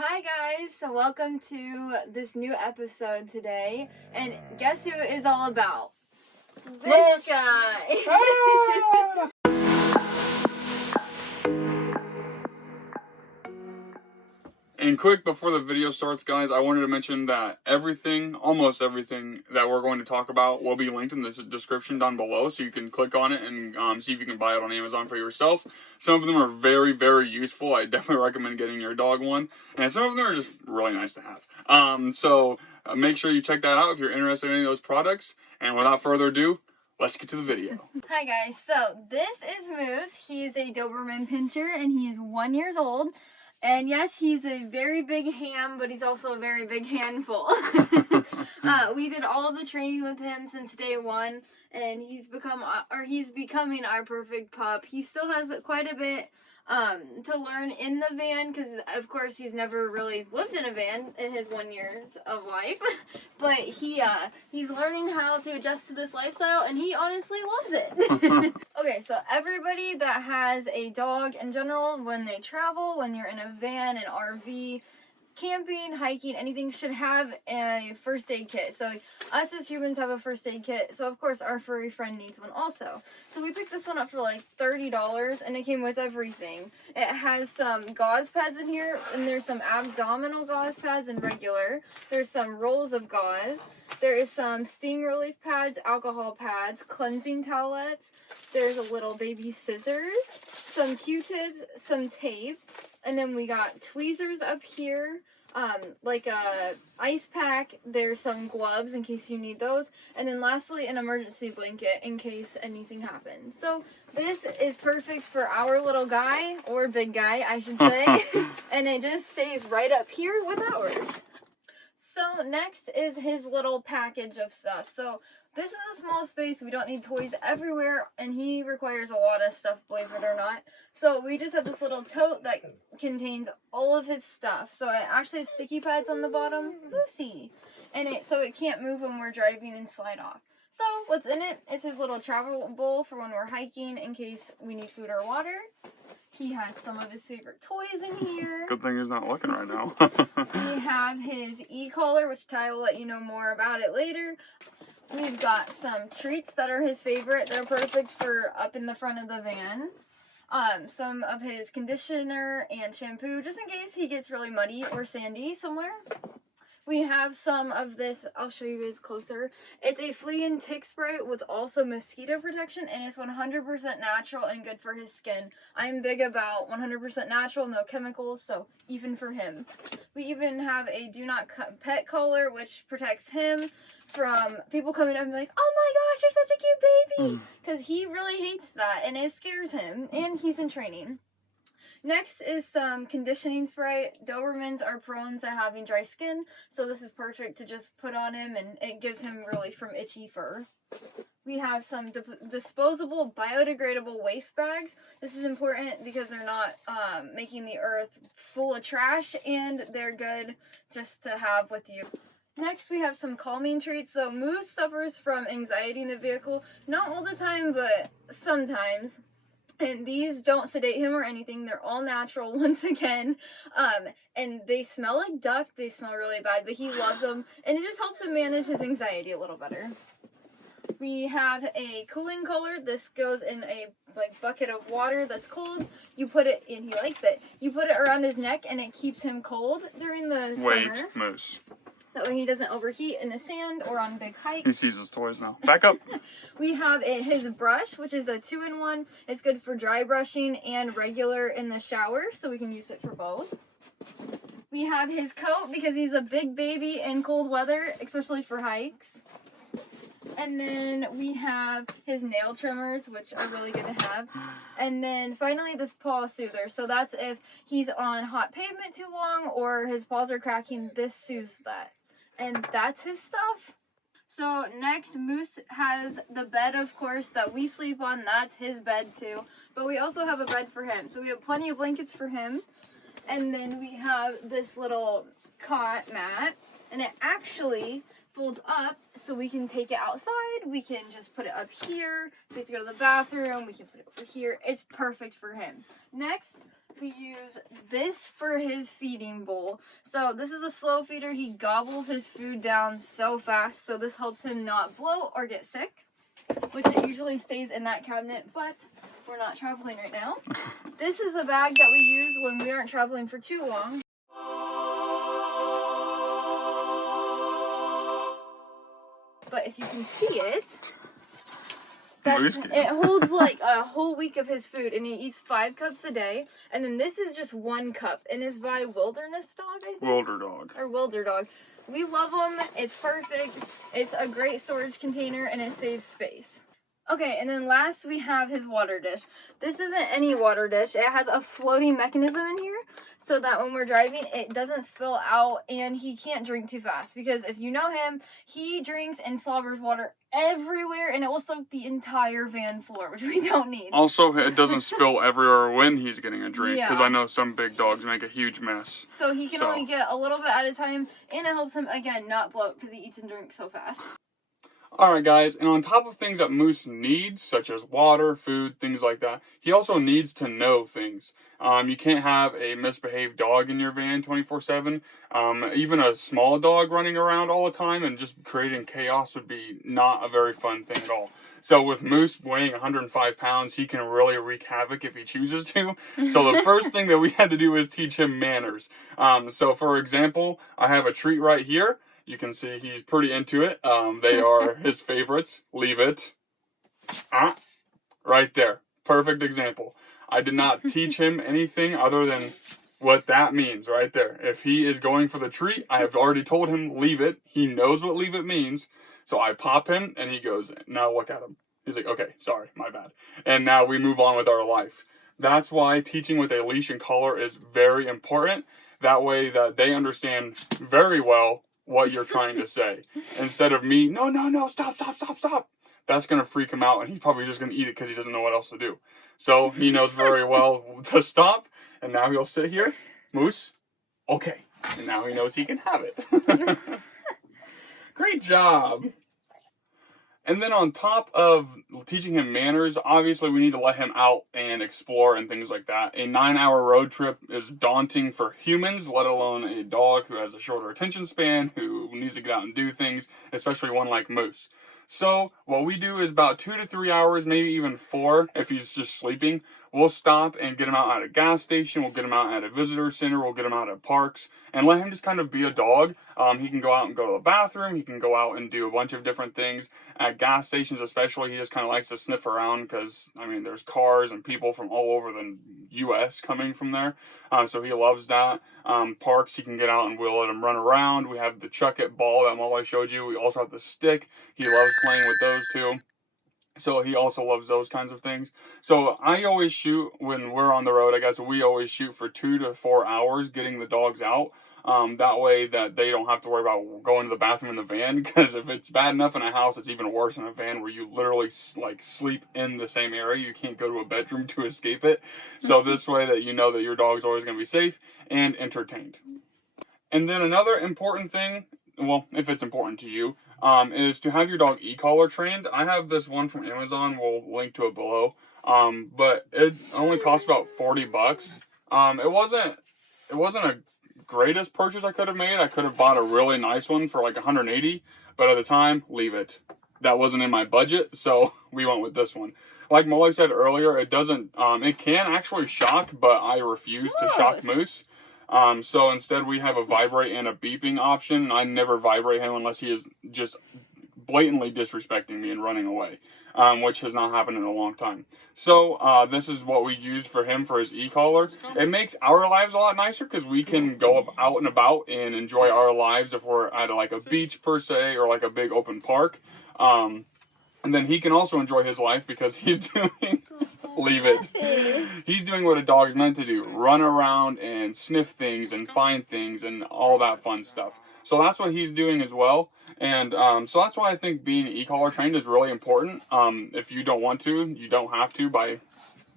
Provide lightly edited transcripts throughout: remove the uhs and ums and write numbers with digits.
Hi guys, so welcome to this new episode today, and guess who it is all about? This guy! Ah! And quick, before the video starts, guys, I wanted to mention that almost everything that we're going to talk about will be linked in the description down below, so you can click on it and see if you can buy it on Amazon for yourself. Some of them are very, very useful. I definitely recommend getting your dog one, and some of them are just really nice to have. So make sure you check that out if you're interested in any of those products, and without further ado, let's get to the video. Hi guys, so this is Moose. He's a Doberman Pinscher, and he is 1 year old. And yes, he's a very big ham, but he's also a very big handful. We did all of the training with him since day one, and he's becoming our perfect pup. He still has quite a bit to learn in the van, because of course he's never really lived in a van in his 1 year of life. But he's learning how to adjust to this lifestyle, and he honestly loves it. Okay, so everybody that has a dog in general, when they travel, when you're in a van, an RV, camping, hiking, anything, should have a first aid kit. So us as humans have a first aid kit, so of course our furry friend needs one also. So we picked this one up for like $30, and it came with everything. It has some gauze pads in here, and there's some abdominal gauze pads and regular. There's some rolls of gauze. There is some sting relief pads, alcohol pads, cleansing towelettes. There's a little baby scissors, some Q-tips, some tape, and then we got tweezers up here, like a ice pack. There's some gloves in case you need those, and then lastly an emergency blanket in case anything happens. So this is perfect for our little guy, or big guy I should say, and it just stays right up here with ours. So next is his little package of stuff. So this is a small space. We don't need toys everywhere, and he requires a lot of stuff, believe it or not. So we just have this little tote that contains all of his stuff. So it actually has sticky pads on the bottom, Lucy, and so it can't move when we're driving and slide off. So what's in it is his little travel bowl for when we're hiking in case we need food or water. He has some of his favorite toys in here. Good thing he's not looking right now. We have his e-collar, which Ty will let you know more about it later. We've got some treats that are his favorite. They're perfect for up in the front of the van. Some of his conditioner and shampoo, just in case he gets really muddy or sandy somewhere. We have some of this, I'll show you guys closer. It's a flea and tick spray with also mosquito protection, and it's 100% natural and good for his skin. I'm big about 100% natural, no chemicals, so even for him. We even have a do not pet collar, which protects him from people coming up and be like, oh my gosh, you're such a cute baby, because he really hates that, and it scares him, and he's in training. Next is some conditioning spray. Dobermans are prone to having dry skin, so this is perfect to just put on him, and it gives him relief from itchy fur. We have some disposable biodegradable waste bags. This is important because they're not making the earth full of trash, and they're good just to have with you. Next, we have some calming treats. So Moose suffers from anxiety in the vehicle. Not all the time, but sometimes. And these don't sedate him or anything. They're all natural, once again. And they smell like duck. They smell really bad, but he loves them. And it just helps him manage his anxiety a little better. We have a cooling collar. This goes in a bucket of water that's cold. You put it in, he likes it. You put it around his neck, and it keeps him cold during the summer. Wait, Moose. That way he doesn't overheat in the sand or on big hikes. He sees his toys now. Back up. We have his brush, which is a 2-in-1. It's good for dry brushing and regular in the shower, so we can use it for both. We have his coat, because he's a big baby in cold weather, especially for hikes. And then we have his nail trimmers, which are really good to have. And then finally this paw soother. So that's if he's on hot pavement too long or his paws are cracking, this soothes that. And that's his stuff. So next, Moose has the bed, of course, that we sleep on. That's his bed too. But we also have a bed for him. So we have plenty of blankets for him. And then we have this little cot mat. And it actually folds up so we can take it outside. We can just put it up here. If we have to go to the bathroom, we can put it over here. It's perfect for him. Next, we use this for his feeding bowl. So this is a slow feeder. He gobbles his food down so fast, so this helps him not bloat or get sick, which it usually stays in that cabinet, but we're not traveling right now. This is a bag that we use when we aren't traveling for too long. But if you can see it, it holds like a whole week of his food, and he eats 5 cups a day. And then this is just 1 cup, and it's by Wilderness Dog, I think? Wilder Dog. We love them. It's perfect. It's a great storage container, and it saves space. Okay, and then last we have his water dish. This isn't any water dish. It has a floating mechanism in here so that when we're driving, it doesn't spill out and he can't drink too fast. Because if you know him, he drinks and slobbers water everywhere and it will soak the entire van floor, which we don't need. Also, it doesn't spill everywhere when he's getting a drink, because I know some big dogs make a huge mess. So he can only get a little bit at a time, and it helps him, again, not bloat because he eats and drinks so fast. Alright guys, and on top of things that Moose needs, such as water, food, things like that, he also needs to know things. You can't have a misbehaved dog in your van 24/7. Even a small dog running around all the time and just creating chaos would be not a very fun thing at all. So with Moose weighing 105 pounds, he can really wreak havoc if he chooses to. So the first thing that we had to do is teach him manners. So for example, I have a treat right here. You can see he's pretty into it. They are his favorites. Leave it. Right there. Perfect example. I did not teach him anything other than what that means right there. If he is going for the treat, I have already told him leave it. He knows what leave it means. So I pop him and he goes, now look at him. He's like, okay, sorry, my bad. And now we move on with our life. That's why teaching with a leash and collar is very important. That way that they understand very well what you're trying to say. Instead of me, no, stop. That's going to freak him out, and he's probably just going to eat it because he doesn't know what else to do. So he knows very well to stop, and now he'll sit here. Moose, okay. And now he knows he can have it. Great job. And then on top of teaching him manners, obviously we need to let him out and explore and things like that. A 9-hour road trip is daunting for humans, let alone a dog who has a shorter attention span, who needs to get out and do things, especially one like Moose. So what we do is about 2 to 3 hours, maybe even 4 if he's just sleeping. We'll stop and get him out at a gas station. We'll get him out at a visitor center. We'll get him out at parks and let him just kind of be a dog. He can go out and go to the bathroom. He can go out and do a bunch of different things. At gas stations especially, he just kind of likes to sniff around because, I mean, there's cars and people from all over the U.S. coming from there. So he loves that. Parks, he can get out and we'll let him run around. We have the chuck it ball that Molly showed you. We also have the stick. He loves playing with those too. So he also loves those kinds of things. So I always shoot when we're on the road. I guess we always shoot for 2 to 4 hours getting the dogs out. That way that they don't have to worry about going to the bathroom in the van. Because if it's bad enough in a house, it's even worse in a van where you literally like sleep in the same area. You can't go to a bedroom to escape it. So this way that you know that your dog's always going to be safe and entertained. And then another important thing, well, if it's important to you, is to have your dog e-collar trained. I have this one from Amazon. We'll link to it below. But it only costs about $40. It wasn't a greatest purchase I could have made. I could have bought a really nice one for like $180, but at the time, leave it. That wasn't in my budget, so we went with this one. Like Molly said earlier, it doesn't, it can actually shock, but I refuse to shock Moose. So instead we have a vibrate and a beeping option, and I never vibrate him unless he is just blatantly disrespecting me and running away, which has not happened in a long time. So this is what we use for him for his e-collar. It makes our lives a lot nicer because we can go out and about and enjoy our lives if we're at like a beach per se or like a big open park. And then he can also enjoy his life because he's doing, leave it. He's doing what a dog is meant to do. Run around and sniff things and find things and all that fun stuff. So that's what he's doing as well. And so that's why I think being e-collar trained is really important. If you don't want to, you don't have to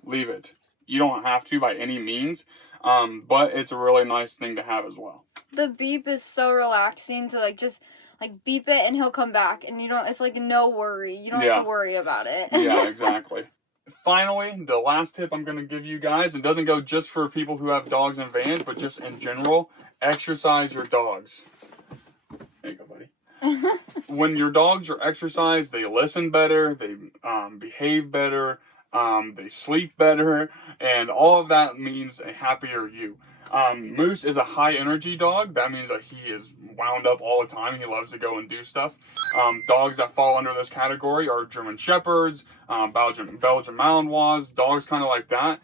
leave it. You don't have to by any means. But it's a really nice thing to have as well. The beep is so relaxing to like just like beep it and he'll come back and you don't, it's like no worry. You don't have to worry about it. Yeah, exactly. finally, the last tip I'm going to give you guys, it doesn't go just for people who have dogs and vans, but just in general, exercise your dogs. There you go, buddy. When your dogs are exercised, they listen better, they behave better, they sleep better, and all of that means a happier you. Moose is a high energy dog. That means that he is wound up all the time. He loves to go and do stuff. Dogs that fall under this category are German Shepherds, Belgian Malinois, dogs kind of like that.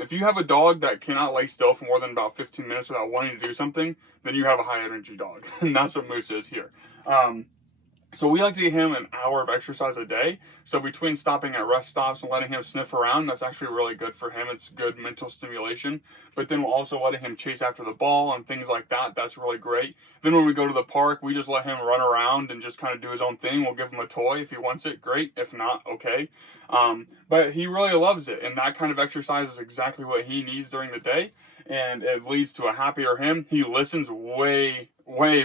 If you have a dog that cannot lay still for more than about 15 minutes without wanting to do something, then you have a high energy dog. And that's what Moose is here. So we like to give him an hour of exercise a day. So between stopping at rest stops and letting him sniff around, that's actually really good for him. It's good mental stimulation. But then we're also letting him chase after the ball and things like that. That's really great. Then when we go to the park, we just let him run around and just kind of do his own thing. We'll give him a toy. If he wants it, great. If not, okay. But he really loves it. And that kind of exercise is exactly what he needs during the day. And it leads to a happier him. He listens way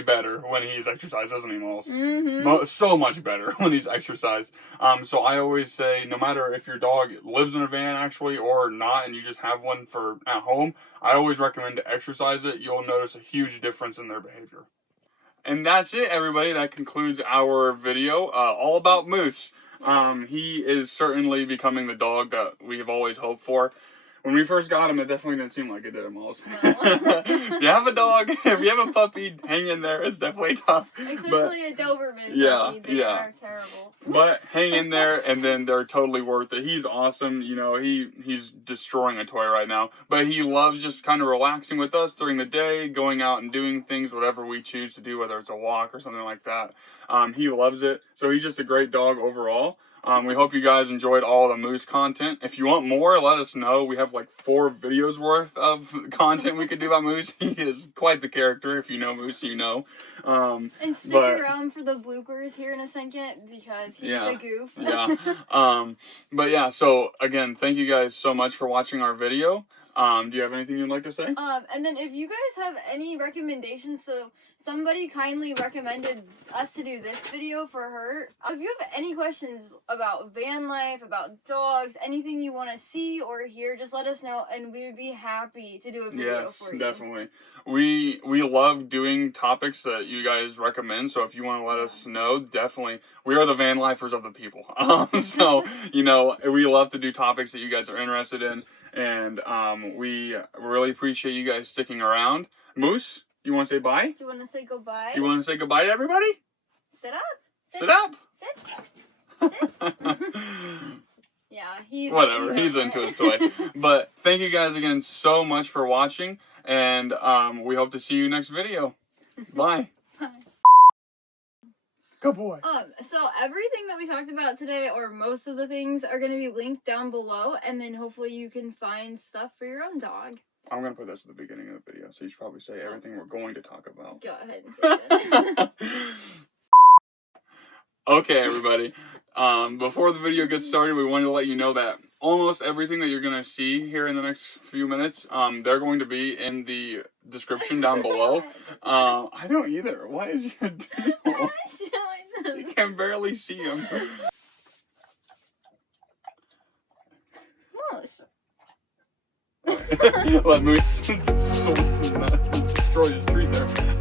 better when he's exercised, doesn't he, Moles? Mm-hmm. So much better when he's exercised. So I always say, no matter if your dog lives in a van actually or not, and you just have one for at home, I always recommend to exercise it. You'll notice a huge difference in their behavior. And that's it, everybody. That concludes our video all about Moose. He is certainly becoming the dog that we have always hoped for. When we first got him, it definitely didn't seem like it did, Moles. No. If you have a dog, if you have a puppy, hang in there. It's definitely tough. Especially a Doberman Yeah, puppy. They are terrible. But hang in there, and then they're totally worth it. He's awesome. You know, he's destroying a toy right now. But he loves just kind of relaxing with us during the day, going out and doing things, whatever we choose to do, whether it's a walk or something like that. He loves it. So he's just a great dog overall. We hope you guys enjoyed all the Moose content. If you want more, let us know. We have like 4 videos worth of content we could do about Moose. He is quite the character. If you know Moose, you know. And stick around for the bloopers here in a second because he's a goof. But yeah, so again, thank you guys so much for watching our video. Do you have anything you'd like to say? And then if you guys have any recommendations, so somebody kindly recommended us to do this video for her. If you have any questions about van life, about dogs, anything you want to see or hear, just let us know and we would be happy to do a video for you. Yes, definitely. We love doing topics that you guys recommend, so if you want to let us know, definitely. We are the van lifers of the people. So, you know, we love to do topics that you guys are interested in. And we really appreciate you guys sticking around. Moose, you want to say bye? Do you want to say goodbye? You want to say goodbye to everybody? Sit up. Sit up. Sit. Yeah, he's into his toy. But thank you guys again so much for watching. And we hope to see you next video. Bye. Bye. Good boy. So everything that we talked about today, or most of the things, are going to be linked down below, and then hopefully you can find stuff for your own dog. I'm going to put this at the beginning of the video, so you should probably say everything we're going to talk about. Go ahead and say that. Okay, everybody. Before the video gets started, we wanted to let you know that almost everything that you're going to see here in the next few minutes, they're going to be in the description down below. I don't either. What is your deal? I'm showing them. You can barely see them. Moose. Let Moose destroy his tree there.